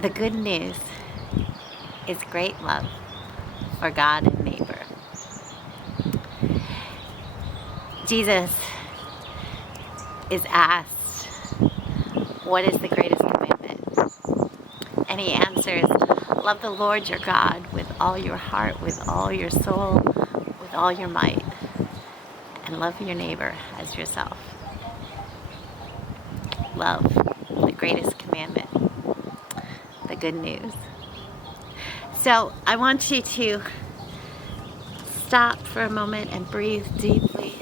The good news is great love for God and neighbor. Jesus is asked, what is the greatest commandment? And he answers, love the Lord your God with all your heart, with all your soul, with all your might, and love your neighbor as yourself. Love, the greatest commandment, the good news. So I want you to stop for a moment and breathe deeply.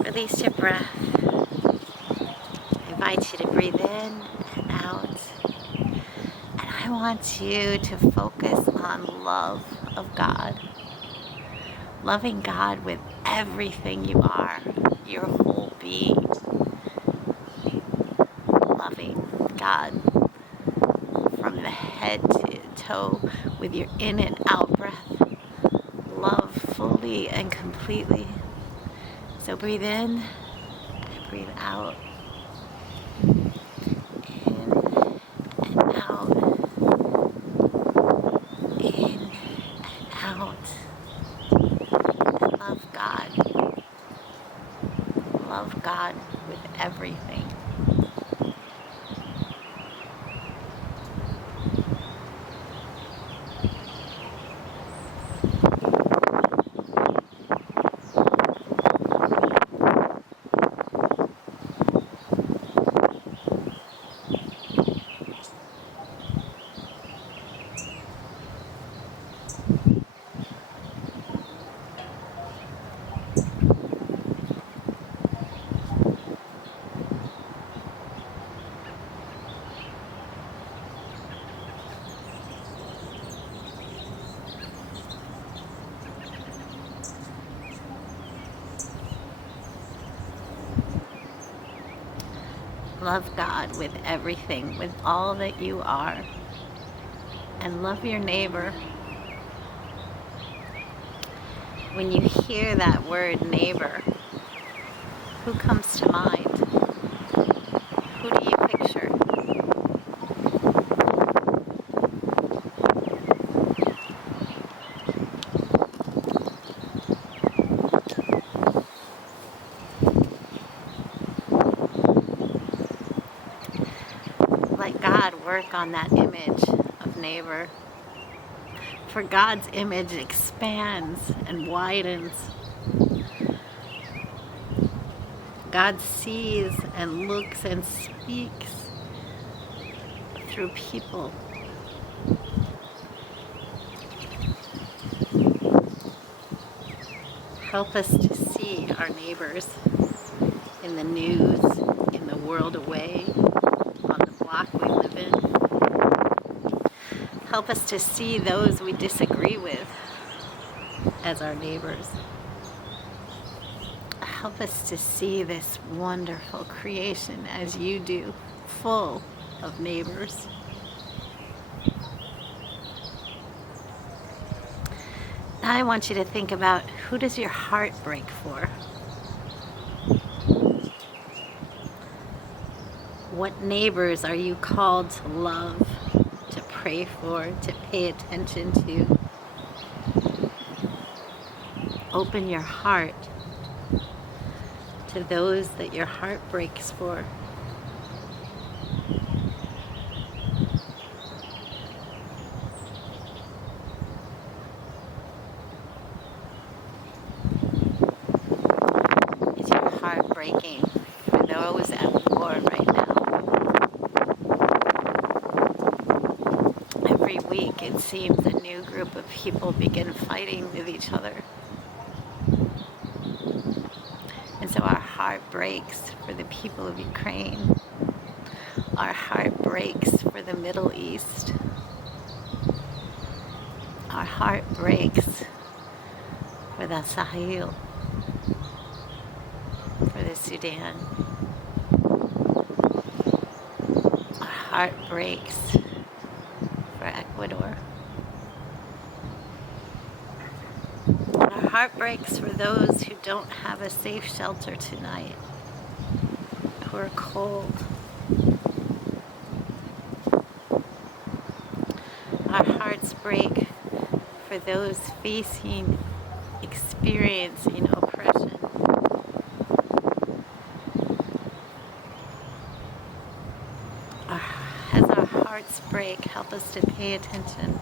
Release your breath. I invite you to breathe in and out. And I want you to focus on love of God. Loving God with everything you are, your whole being. Loving God from the head to toe with your in and out breath. Love fully and completely. So breathe in and breathe out. In and out. In and out. And love God. Love God with everything. Love God with everything, with all that you are. And love your neighbor. When you hear that word neighbor, who comes to mind? Who do you picture? Let God work on that image of neighbor. For God's image expands and widens. God sees and looks and speaks through people. Help us to see our neighbors in the news, in the world away, on the block we live in. Help us to see those we disagree with as our neighbors. Help us to see this wonderful creation as you do, full of neighbors. Now I want you to think about, who does your heart break for? What neighbors are you called to love, to pray for, to pay attention to? Open your heart to those that your heart breaks for. Is your heart breaking for those at war right now? Every week it seems a new group of people begin fighting with each other. And so our heart breaks for the people of Ukraine. Our heart breaks for the Middle East. Our heart breaks for the Sahel, for the Sudan. Our heart breaks for Ecuador. Our heart breaks for those who don't have a safe shelter tonight, who are cold. Our hearts break for those experiencing oppression. As our hearts break, help us to pay attention.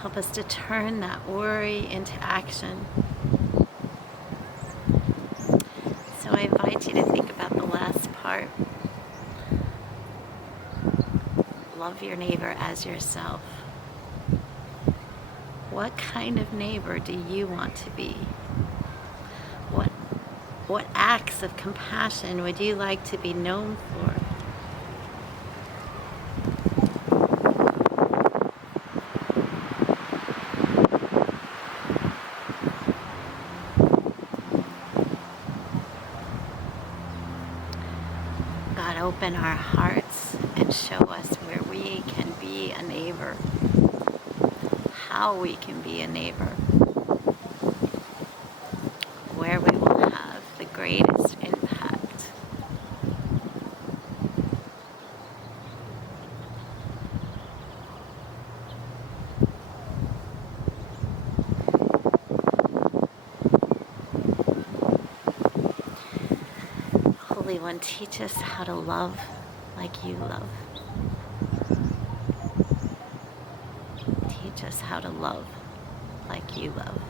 Help us to turn that worry into action. So I invite you to think about the last part. Love your neighbor as yourself. What kind of neighbor do you want to be? What acts of compassion would you like to be known for? God, open our hearts and show us where we can be a neighbor, how we can be a neighbor, where we will have the greatest impact. Holy One, teach us how to love like you love. Teach us how to love like you love.